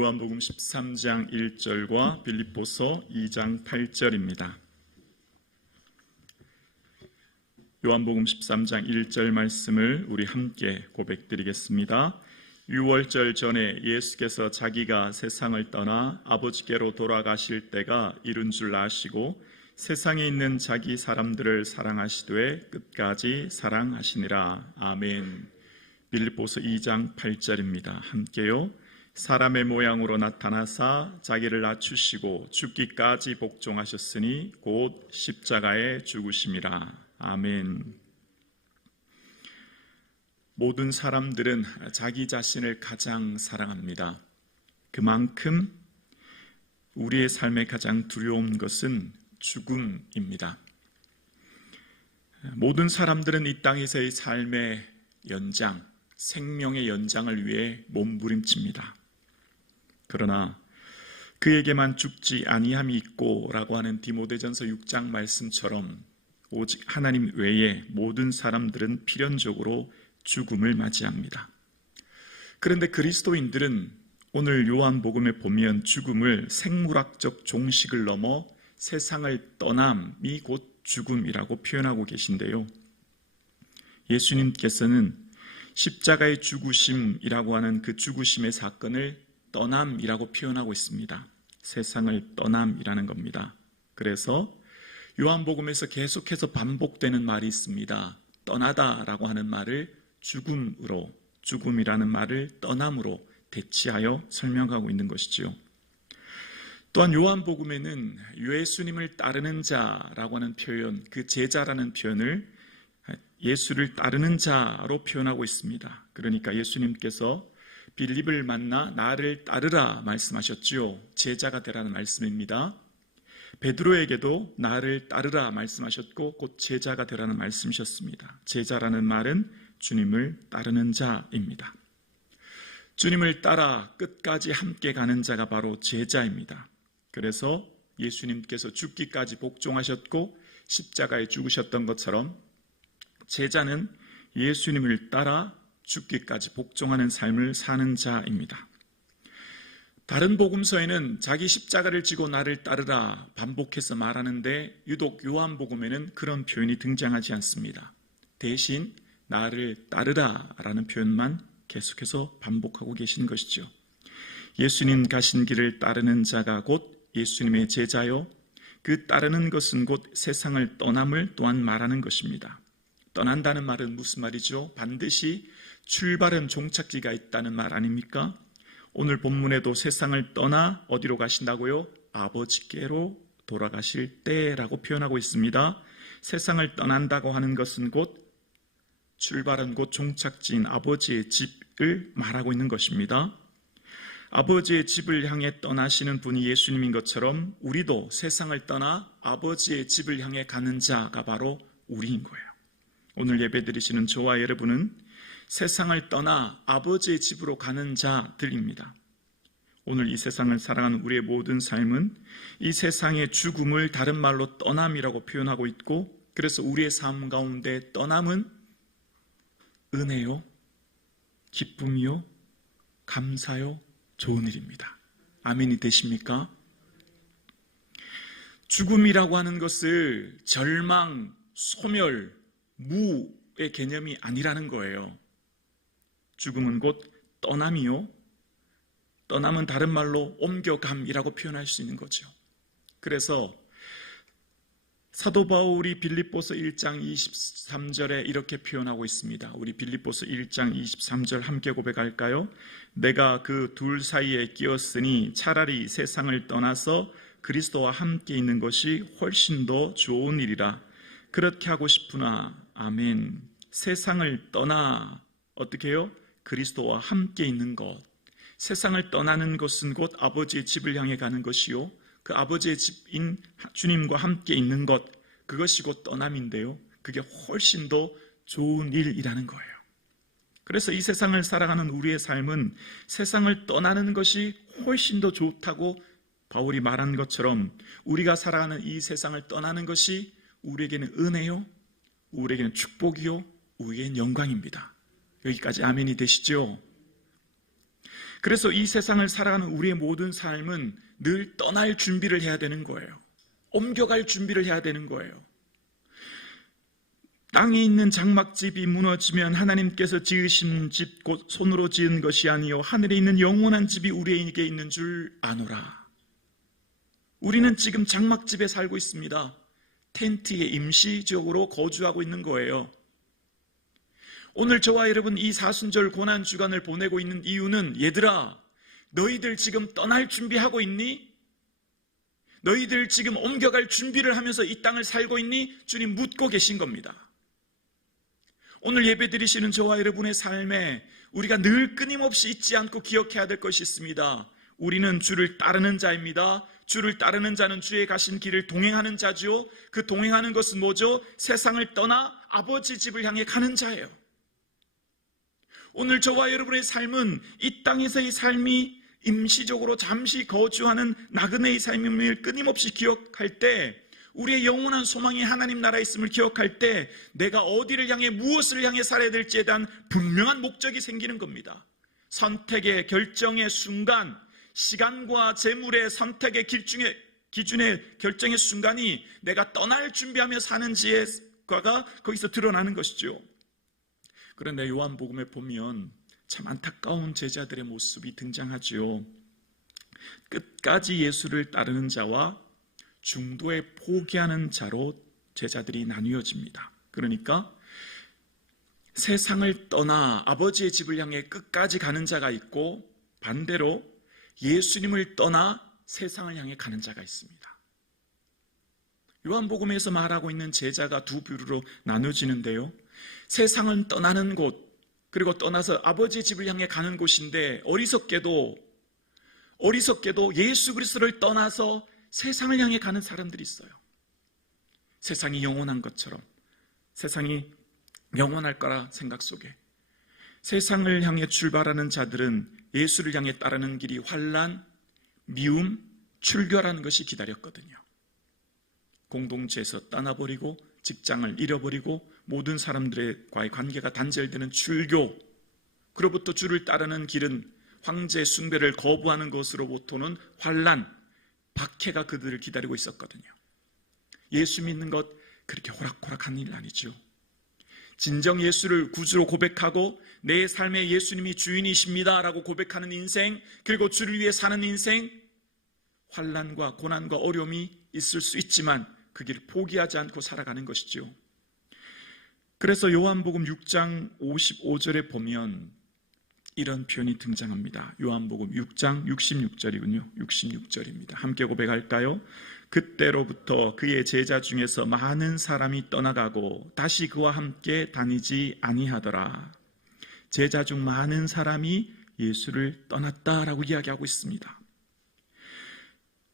요한복음 13장 1절과 빌립보서 2장 8절입니다. 요한복음 13장 1절 말씀을 우리 함께 고백드리겠습니다. 유월절 전에 예수께서 자기가 세상을 떠나 아버지께로 돌아가실 때가 이른 줄 아시고 세상에 있는 자기 사람들을 사랑하시되 끝까지 사랑하시니라. 아멘. 빌립보서 2장 8절입니다. 함께요. 사람의 모양으로 나타나사 자기를 낮추시고 죽기까지 복종하셨으니 곧 십자가에 죽으심이라. 아멘. 모든 사람들은 자기 자신을 가장 사랑합니다. 그만큼 우리의 삶에 가장 두려운 것은 죽음입니다. 모든 사람들은 이 땅에서의 삶의 연장, 생명의 연장을 위해 몸부림칩니다. 그러나 그에게만 죽지 아니함이 있고 라고 하는 디모데전서 6장 말씀처럼 오직 하나님 외에 모든 사람들은 필연적으로 죽음을 맞이합니다. 그런데 그리스도인들은 오늘 요한복음에 보면 죽음을 생물학적 종식을 넘어 세상을 떠남이 곧 죽음이라고 표현하고 계신데요. 예수님께서는 십자가의 죽으심이라고 하는 그 죽으심의 사건을 떠남이라고 표현하고 있습니다. 세상을 떠남이라는 겁니다. 그래서 요한복음에서 계속해서 반복되는 말이 있습니다. 떠나다라고 하는 말을 죽음으로, 죽음이라는 말을 떠남으로 대치하여 설명하고 있는 것이지요. 또한 요한복음에는 예수님을 따르는 자라고 하는 표현, 그 제자라는 표현을 예수를 따르는 자로 표현하고 있습니다. 그러니까 예수님께서 빌립을 만나 나를 따르라 말씀하셨지요. 제자가 되라는 말씀입니다. 베드로에게도 나를 따르라 말씀하셨고 곧 제자가 되라는 말씀이셨습니다. 제자라는 말은 주님을 따르는 자입니다. 주님을 따라 끝까지 함께 가는 자가 바로 제자입니다. 그래서 예수님께서 죽기까지 복종하셨고 십자가에 죽으셨던 것처럼 제자는 예수님을 따라 죽기까지 복종하는 삶을 사는 자입니다. 다른 복음서에는 자기 십자가를 지고 나를 따르라 반복해서 말하는데 유독 요한복음에는 그런 표현이 등장하지 않습니다. 대신 나를 따르라 라는 표현만 계속해서 반복하고 계신 것이죠. 예수님 가신 길을 따르는 자가 곧 예수님의 제자요. 그 따르는 것은 곧 세상을 떠남을 또한 말하는 것입니다. 떠난다는 말은 무슨 말이죠? 반드시 출발은 종착지가 있다는 말 아닙니까? 오늘 본문에도 세상을 떠나 어디로 가신다고요? 아버지께로 돌아가실 때라고 표현하고 있습니다. 세상을 떠난다고 하는 것은 곧 출발은 곧 종착지인 아버지의 집을 말하고 있는 것입니다. 아버지의 집을 향해 떠나시는 분이 예수님인 것처럼 우리도 세상을 떠나 아버지의 집을 향해 가는 자가 바로 우리인 거예요. 오늘 예배드리시는 저와 여러분은 세상을 떠나 아버지의 집으로 가는 자들입니다. 오늘 이 세상을 살아가는 우리의 모든 삶은 이 세상의 죽음을 다른 말로 떠남이라고 표현하고 있고, 그래서 우리의 삶 가운데 떠남은 은혜요, 기쁨이요, 감사요, 좋은 일입니다. 아멘이 되십니까? 죽음이라고 하는 것을 절망, 소멸, 무의 개념이 아니라는 거예요. 죽음은 곧 떠남이요. 떠남은 다른 말로 옮겨감이라고 표현할 수 있는 거죠. 그래서 사도 바울이 빌립보서 1장 23절에 이렇게 표현하고 있습니다. 우리 빌립보서 1장 23절 함께 고백할까요? 내가 그 둘 사이에 끼었으니 차라리 세상을 떠나서 그리스도와 함께 있는 것이 훨씬 더 좋은 일이라. 그렇게 하고 싶으나 아멘. 세상을 떠나 어떻게 해요? 그리스도와 함께 있는 것. 세상을 떠나는 것은 곧 아버지의 집을 향해 가는 것이요. 그 아버지의 집인 주님과 함께 있는 것, 그것이 곧 떠남인데요. 그게 훨씬 더 좋은 일이라는 거예요. 그래서 이 세상을 살아가는 우리의 삶은 세상을 떠나는 것이 훨씬 더 좋다고 바울이 말한 것처럼 우리가 살아가는 이 세상을 떠나는 것이 우리에게는 은혜요, 우리에게는 축복이요, 우리에게는 영광입니다. 여기까지 아멘이 되시죠? 그래서 이 세상을 살아가는 우리의 모든 삶은 늘 떠날 준비를 해야 되는 거예요. 옮겨갈 준비를 해야 되는 거예요. 땅에 있는 장막집이 무너지면 하나님께서 지으신 집 곧 손으로 지은 것이 아니요 하늘에 있는 영원한 집이 우리에게 있는 줄 아노라. 우리는 지금 장막집에 살고 있습니다. 텐트에 임시적으로 거주하고 있는 거예요. 오늘 저와 여러분 이 사순절 고난주간을 보내고 있는 이유는, 얘들아, 너희들 지금 떠날 준비하고 있니? 너희들 지금 옮겨갈 준비를 하면서 이 땅을 살고 있니? 주님 묻고 계신 겁니다. 오늘 예배드리시는 저와 여러분의 삶에 우리가 늘 끊임없이 잊지 않고 기억해야 될 것이 있습니다. 우리는 주를 따르는 자입니다. 주를 따르는 자는 주의 가신 길을 동행하는 자죠. 그 동행하는 것은 뭐죠? 세상을 떠나 아버지 집을 향해 가는 자예요. 오늘 저와 여러분의 삶은 이 땅에서의 삶이 임시적으로 잠시 거주하는 나그네의 삶임을 끊임없이 기억할 때, 우리의 영원한 소망이 하나님 나라에 있음을 기억할 때 내가 어디를 향해 무엇을 향해 살아야 될지에 대한 분명한 목적이 생기는 겁니다. 선택의 결정의 순간, 시간과 재물의 선택의 기준의 결정의 순간이 내가 떠날 준비하며 사는지의 과가 거기서 드러나는 것이죠. 그런데 요한복음에 보면 참 안타까운 제자들의 모습이 등장하지요. 끝까지 예수를 따르는 자와 중도에 포기하는 자로 제자들이 나뉘어집니다. 그러니까 세상을 떠나 아버지의 집을 향해 끝까지 가는 자가 있고, 반대로 예수님을 떠나 세상을 향해 가는 자가 있습니다. 요한복음에서 말하고 있는 제자가 두 부류로 나눠지는데요, 세상은 떠나는 곳, 그리고 떠나서 아버지의 집을 향해 가는 곳인데, 어리석게도 예수 그리스도를 떠나서 세상을 향해 가는 사람들이 있어요. 세상이 영원한 것처럼, 세상이 영원할 거라 생각 속에 세상을 향해 출발하는 자들은 예수를 향해 따르는 길이 환난, 미움, 출교라는 것이 기다렸거든요. 공동체에서 떠나버리고 직장을 잃어버리고 모든 사람들과의 관계가 단절되는 출교, 그로부터 주를 따르는 길은 황제 숭배를 거부하는 것으로부터는 환난, 박해가 그들을 기다리고 있었거든요. 예수 믿는 것 그렇게 호락호락한 일 아니죠. 진정 예수를 구주로 고백하고 내 삶의 예수님이 주인이십니다 라고 고백하는 인생, 그리고 주를 위해 사는 인생, 환난과 고난과 어려움이 있을 수 있지만 그 길을 포기하지 않고 살아가는 것이죠. 그래서 요한복음 6장 55절에 보면 이런 표현이 등장합니다. 요한복음 6장 66절이군요. 66절입니다. 함께 고백할까요? 그때로부터 그의 제자 중에서 많은 사람이 떠나가고 다시 그와 함께 다니지 아니하더라. 제자 중 많은 사람이 예수를 떠났다라고 이야기하고 있습니다.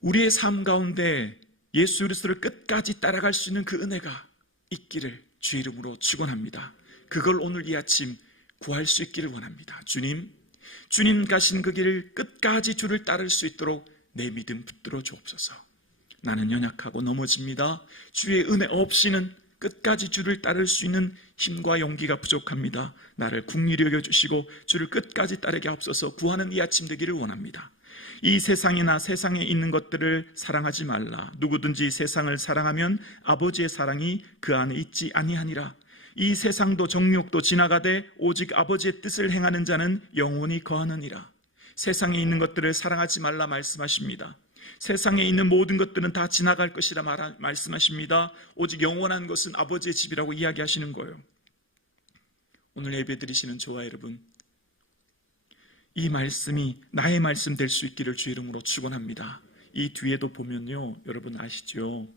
우리의 삶 가운데 예수 그리스도를 끝까지 따라갈 수 있는 그 은혜가 있기를 주 이름으로 축원합니다. 그걸 오늘 이 아침 구할 수 있기를 원합니다. 주님 가신 그 길을 끝까지 주를 따를 수 있도록 내 믿음 붙들어 주옵소서. 나는 연약하고 넘어집니다. 주의 은혜 없이는 끝까지 주를 따를 수 있는 힘과 용기가 부족합니다. 나를 긍휼히 여겨주시고 주를 끝까지 따르게 하옵소서. 구하는 이 아침 되기를 원합니다. 이 세상이나 세상에 있는 것들을 사랑하지 말라. 누구든지 세상을 사랑하면 아버지의 사랑이 그 안에 있지 아니하니라. 이 세상도 정욕도 지나가되 오직 아버지의 뜻을 행하는 자는 영원히 거하느니라. 세상에 있는 것들을 사랑하지 말라 말씀하십니다. 세상에 있는 모든 것들은 다 지나갈 것이라 말씀하십니다. 오직 영원한 것은 아버지의 집이라고 이야기하시는 거예요. 오늘 예배드리시는 저와 여러분, 이 말씀이 나의 말씀 될 수 있기를 주 이름으로 축원합니다. 이 뒤에도 보면요, 여러분 아시죠?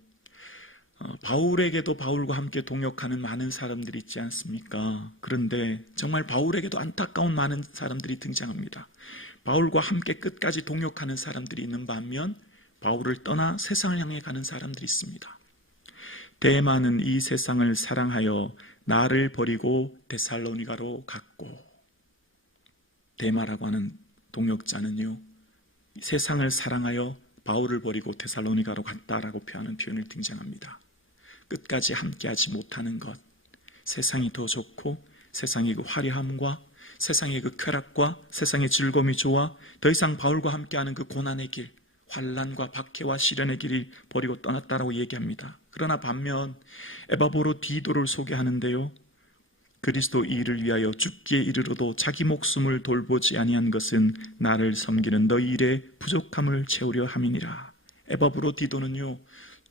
바울에게도 바울과 함께 동역하는 많은 사람들이 있지 않습니까? 그런데 정말 바울에게도 안타까운 많은 사람들이 등장합니다. 바울과 함께 끝까지 동역하는 사람들이 있는 반면 바울을 떠나 세상을 향해 가는 사람들이 있습니다. 데마는 이 세상을 사랑하여 나를 버리고 데살로니가로 갔고, 데마라고 하는 동역자는요, 세상을 사랑하여 바울을 버리고 데살로니가로 갔다라고 표하는 표현을 등장합니다. 끝까지 함께하지 못하는 것, 세상이 더 좋고 세상의 그 화려함과 세상의 그 쾌락과 세상의 즐거움이 좋아 더 이상 바울과 함께하는 그 고난의 길, 환난과 박해와 시련의 길을 버리고 떠났다라고 얘기합니다. 그러나 반면 에바브로 디도를 소개하는데요, 그리스도 이 일을 위하여 죽기에 이르러도 자기 목숨을 돌보지 아니한 것은 나를 섬기는 너희 일의 부족함을 채우려 함이니라. 에바브로 디도는요,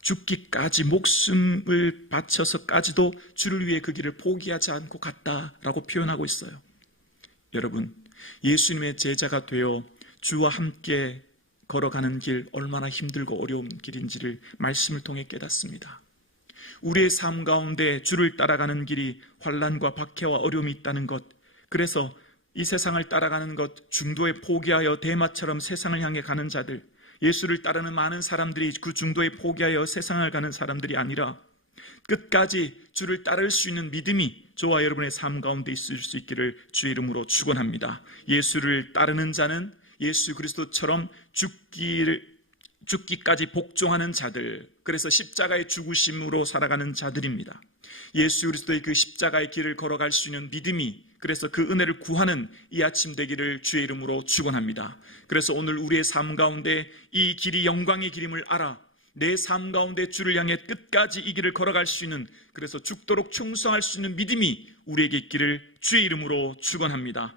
죽기까지 목숨을 바쳐서까지도 주를 위해 그 길을 포기하지 않고 갔다라고 표현하고 있어요. 여러분, 예수님의 제자가 되어 주와 함께 걸어가는 길, 얼마나 힘들고 어려운 길인지를 말씀을 통해 깨닫습니다. 우리의 삶 가운데 주를 따라가는 길이 환난과 박해와 어려움이 있다는 것, 그래서 이 세상을 따라가는 것, 중도에 포기하여 대마처럼 세상을 향해 가는 자들, 예수를 따르는 많은 사람들이 그 중도에 포기하여 세상을 가는 사람들이 아니라 끝까지 주를 따를 수 있는 믿음이 저와 여러분의 삶 가운데 있을 수 있기를 주의 이름으로 축원합니다. 예수를 따르는 자는 예수 그리스도처럼 죽기까지 복종하는 자들, 그래서 십자가의 죽으심으로 살아가는 자들입니다. 예수 그리스도의 그 십자가의 길을 걸어갈 수 있는 믿음이, 그래서 그 은혜를 구하는 이 아침 되기를 주의 이름으로 축원합니다. 그래서 오늘 우리의 삶 가운데 이 길이 영광의 길임을 알아 내 삶 가운데 주를 향해 끝까지 이 길을 걸어갈 수 있는, 그래서 죽도록 충성할 수 있는 믿음이 우리에게 있기를 주의 이름으로 축원합니다.